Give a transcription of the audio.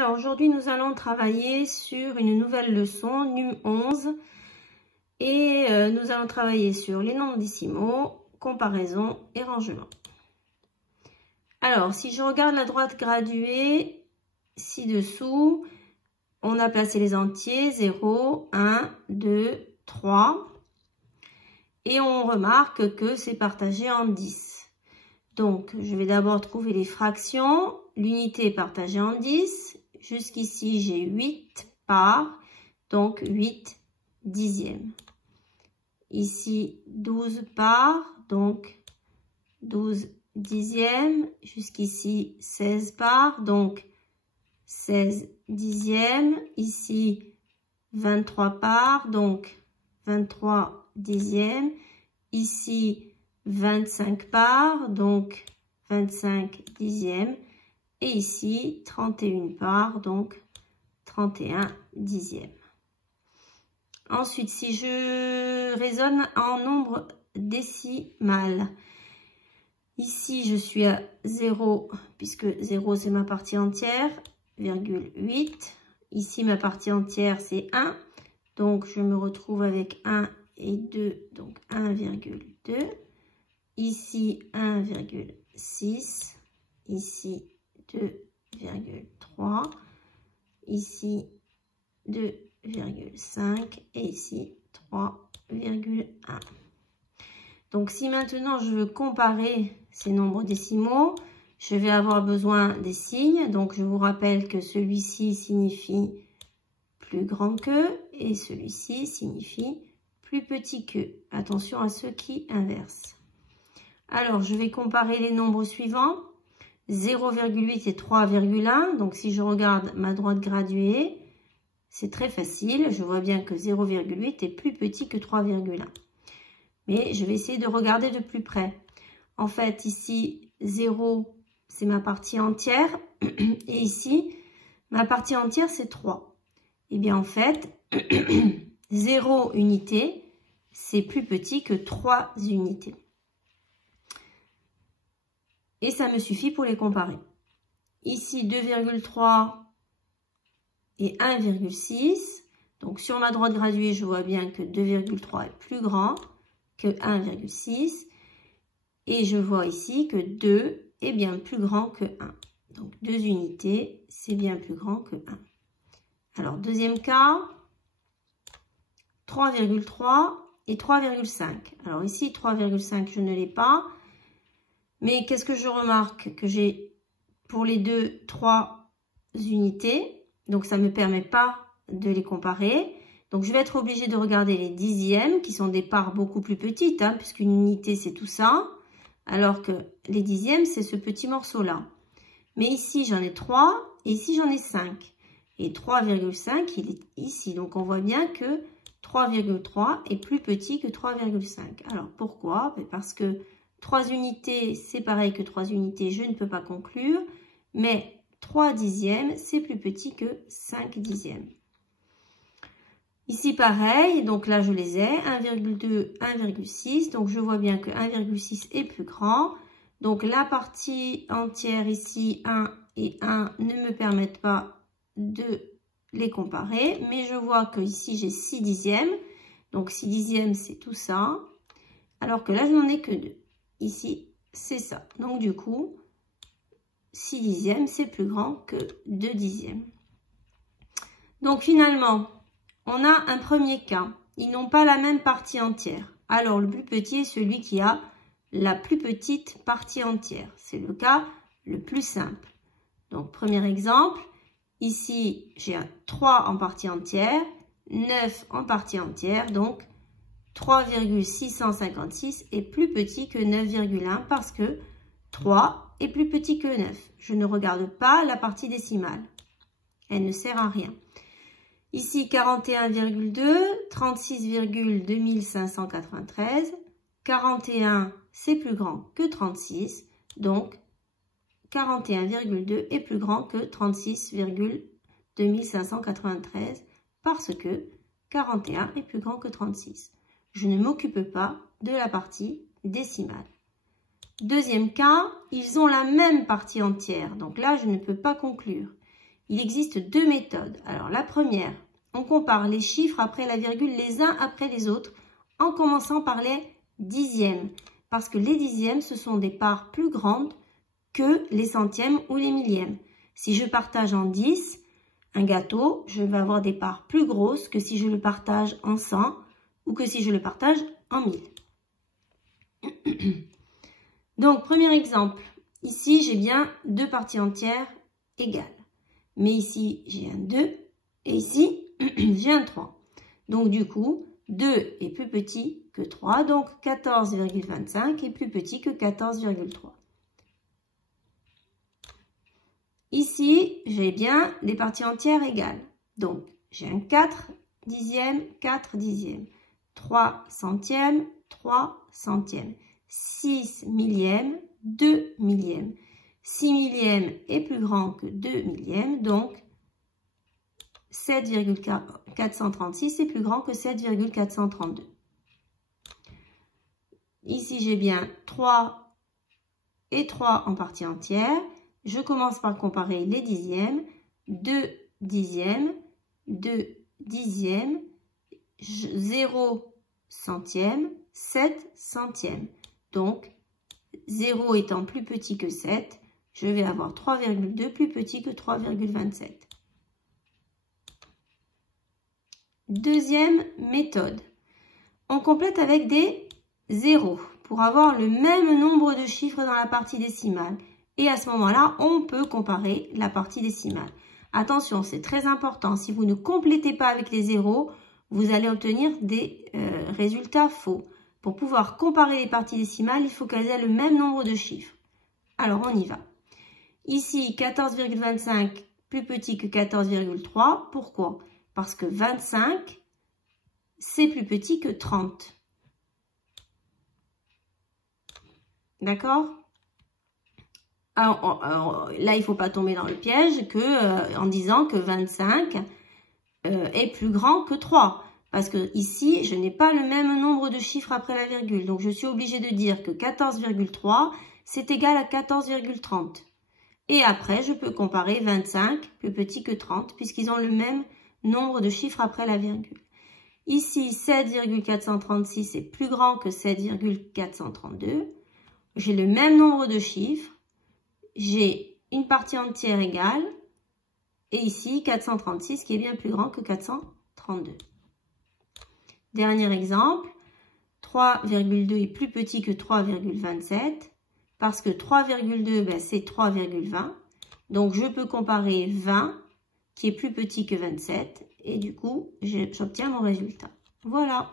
Alors aujourd'hui nous allons travailler sur une nouvelle leçon, num 11. Et nous allons travailler sur les nombres décimaux, comparaison et rangement. Alors si je regarde la droite graduée, ci-dessous, on a placé les entiers 0, 1, 2, 3. Et on remarque que c'est partagé en 10. Donc je vais d'abord trouver les fractions. L'unité est partagée en 10. Jusqu'ici, j'ai 8 parts, donc 8 dixièmes. Ici, 12 parts, donc 12 dixièmes. Jusqu'ici, 16 parts, donc 16 dixièmes. Ici, 23 parts, donc 23 dixièmes. Ici, 25 parts, donc 25 dixièmes. Et ici, 31 parts, donc 31 dixièmes. Ensuite, si je raisonne en nombre décimal, ici, je suis à 0, puisque 0, c'est ma partie entière, virgule 8. Ici, ma partie entière, c'est 1. Donc, je me retrouve avec 1 et 2, donc 1,2. Ici, 1,6. Ici, 2,3, ici 2,5 et ici 3,1. Donc si maintenant je veux comparer ces nombres décimaux, je vais avoir besoin des signes. Donc je vous rappelle que celui-ci signifie plus grand que et celui-ci signifie plus petit que. Attention à ceux qui inversent. Alors je vais comparer les nombres suivants. 0,8 et 3,1. Donc, si je regarde ma droite graduée, c'est très facile. Je vois bien que 0,8 est plus petit que 3,1. Mais je vais essayer de regarder de plus près. En fait, ici, 0, c'est ma partie entière. Et ici, ma partie entière, c'est 3. Et bien, en fait, 0 unité, c'est plus petit que 3 unités. Et ça me suffit pour les comparer. Ici, 2,3 et 1,6. Donc, sur ma droite graduée, je vois bien que 2,3 est plus grand que 1,6. Et je vois ici que 2 est bien plus grand que 1. Donc, 2 unités, c'est bien plus grand que 1. Alors, deuxième cas, 3,3 et 3,5. Alors, ici, 3,5, je ne l'ai pas. Mais qu'est-ce que je remarque? Que j'ai pour les deux 3 unités. Donc, ça ne me permet pas de les comparer. Donc, je vais être obligée de regarder les dixièmes qui sont des parts beaucoup plus petites. Puisqu'une unité, c'est tout ça. Alors que les dixièmes, c'est ce petit morceau-là. Mais ici, j'en ai 3 et ici, j'en ai 5. Et 3,5, il est ici. Donc, on voit bien que 3,3 est plus petit que 3,5. Alors, pourquoi? Parce que 3 unités, c'est pareil que 3 unités, je ne peux pas conclure. Mais 3 dixièmes, c'est plus petit que 5 dixièmes. Ici, pareil. Donc là, je les ai. 1,2, 1,6. Donc, je vois bien que 1,6 est plus grand. Donc, la partie entière ici, 1 et 1, ne me permettent pas de les comparer. Mais je vois que ici, j'ai 6 dixièmes. Donc, 6 dixièmes, c'est tout ça. Alors que là, je n'en ai que 2. Ici, c'est ça. Donc, du coup, 6 dixièmes, c'est plus grand que 2 dixièmes. Donc, finalement, on a un premier cas. Ils n'ont pas la même partie entière. Alors, le plus petit est celui qui a la plus petite partie entière. C'est le cas le plus simple. Donc, premier exemple. Ici, j'ai un 3 en partie entière, 9 en partie entière. Donc, 3,656 est plus petit que 9,1 parce que 3 est plus petit que 9. Je ne regarde pas la partie décimale. Elle ne sert à rien. Ici, 41,2, 36,2593. 41, c'est plus grand que 36. Donc, 41,2 est plus grand que 36,2593 parce que 41 est plus grand que 36. Je ne m'occupe pas de la partie décimale. Deuxième cas, ils ont la même partie entière. Donc là, je ne peux pas conclure. il existe deux méthodes. Alors la première, on compare les chiffres après la virgule les uns après les autres en commençant par les dixièmes. Parce que les dixièmes, ce sont des parts plus grandes que les centièmes ou les millièmes. Si je partage en 10, un gâteau, je vais avoir des parts plus grosses que si je le partage en 100 ou que si je le partage en 1000. Donc, premier exemple. Ici, j'ai bien deux parties entières égales. Mais ici, j'ai un 2 et ici, j'ai un 3. Donc, du coup, 2 est plus petit que 3. Donc, 14,25 est plus petit que 14,3. Ici, j'ai bien des parties entières égales. Donc, j'ai un 4 dixièmes, 4 dixièmes, 3 centièmes, 3 centièmes, 6 millièmes, 2 millièmes. 6 millièmes est plus grand que 2 millièmes, donc 7,436 est plus grand que 7,432. Ici, j'ai bien 3 et 3 en partie entière. Je commence par comparer les dixièmes. 2 dixièmes, 2 dixièmes, 0 centième, 7 centièmes. Donc, 0 étant plus petit que 7, je vais avoir 3,2 plus petit que 3,27. Deuxième méthode. On complète avec des zéros pour avoir le même nombre de chiffres dans la partie décimale. Et à ce moment-là, on peut comparer la partie décimale. Attention, c'est très important. Si vous ne complétez pas avec les zéros, vous allez obtenir des résultats faux. Pour pouvoir comparer les parties décimales, il faut qu'elles aient le même nombre de chiffres. Alors, on y va. Ici, 14,25 plus petit que 14,3. Pourquoi? Parce que 25, c'est plus petit que 30. D'accord? Alors, là, il ne faut pas tomber dans le piège en disant que 25 est plus grand que 3. Parce que ici, je n'ai pas le même nombre de chiffres après la virgule. Donc, je suis obligée de dire que 14,3, c'est égal à 14,30. Et après, je peux comparer 25, plus petit que 30, puisqu'ils ont le même nombre de chiffres après la virgule. Ici, 7,436 est plus grand que 7,432. J'ai le même nombre de chiffres. J'ai une partie entière égale. Et ici, 436 qui est bien plus grand que 432. Dernier exemple, 3,2 est plus petit que 3,27 parce que 3,2, ben, c'est 3,20. Donc, je peux comparer 20 qui est plus petit que 27 et du coup, j'obtiens mon résultat. Voilà.